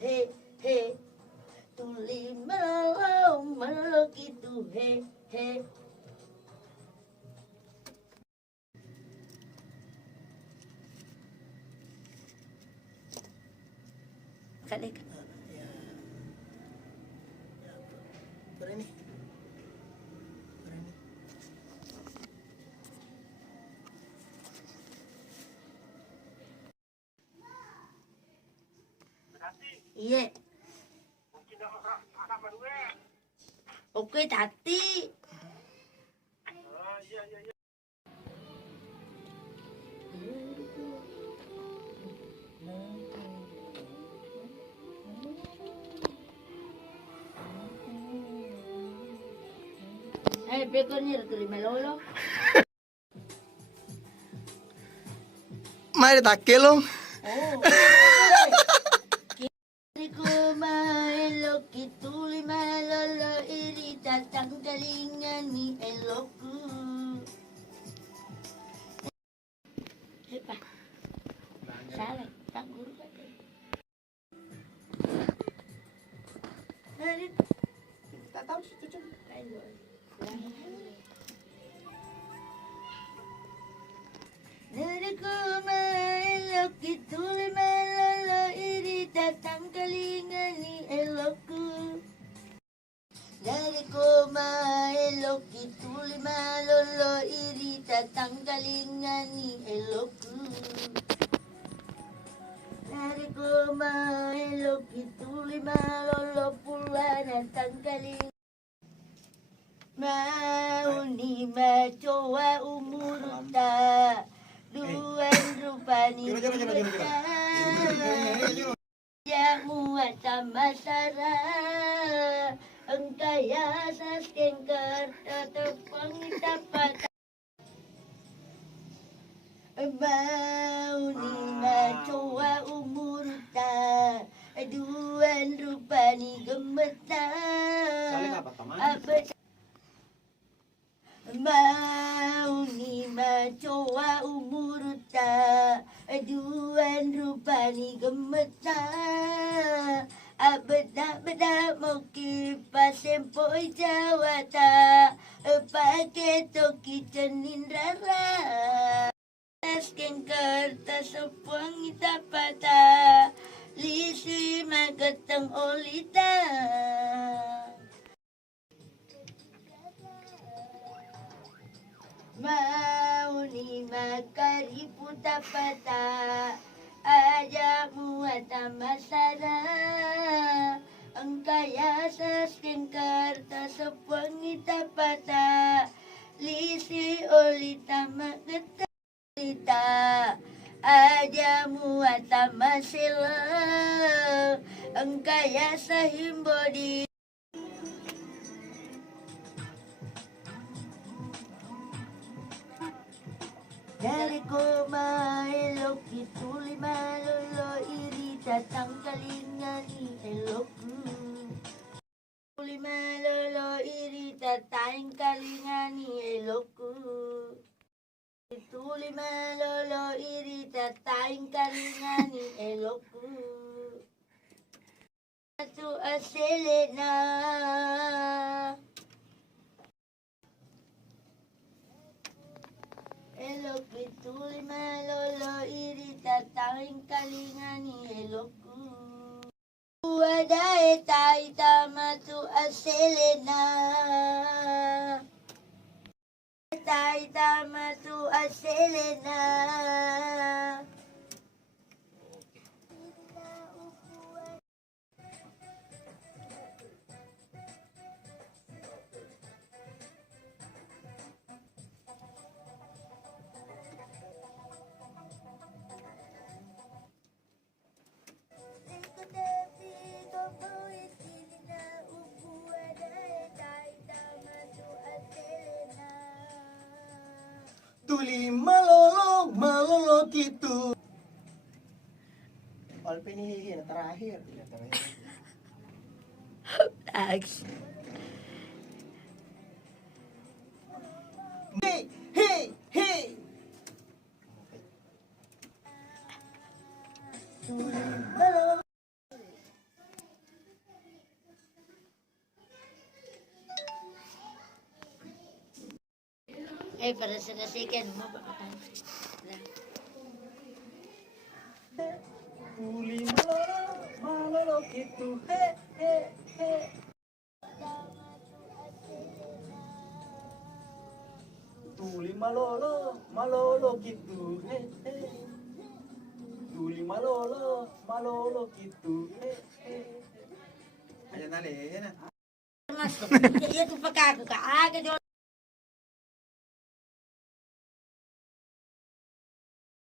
he he. Tuli melong melok itu he he. Kalik. Ya. Berani. Iya. Oke, tati. Pekonnya terima lolo. Mari tak kelong. Oh. Ku maelo kituli malolo iri tatang galingan ni eloku. Hepa. Salah, tak guru kata. Hari tak tahu sih tu cuma. Dari ku maelo kituli malolo iri tatang galingan ni eloku. Dari ku maelo kituli malolo iri tatang galingan ni eloku. Dari ku maelo kituli malolo pula natang galing. Mau ni macoa umur ta. Duan rupani kita yang muat sama Sara engkaya saskengker tetepang tapat mau ni macoa umur ta duan rupani gemeta mau ni macoa umur ta duan rupani gemeta beda mau kipas sempoi jawata pakai toki cenin rara skengker tasepuang itapata lisi mageteng olita. Mau ni makari puta pata aja muat masara engkaya saskengker tasepuang itapata lisi olita magetita aja muat masela engkaya sahimbodi. Dari ko maelo kituli malolo iri tatang galingan ni eloku. Kituli malolo iri tatang galingan ni eloku. Kituli malolo iri tatang galingan ni eloku. Satu aselena. Elok kituli malolo iri tatang kalingan ni eloku. Wadai tai tamatu aselena. Tai tamatu aselena. Tuli malolo malolo gitu. Walaupun ini terakhir. Thanks. Hey, hey, hey. para sa nasikan mo ba ka? Tuli malolo gitu. He he he. Tuli malolo gitu. He he. Tuli malolo gitu. He he. Ayan na, yan na. Mas, iya tu pagkago ka. Aga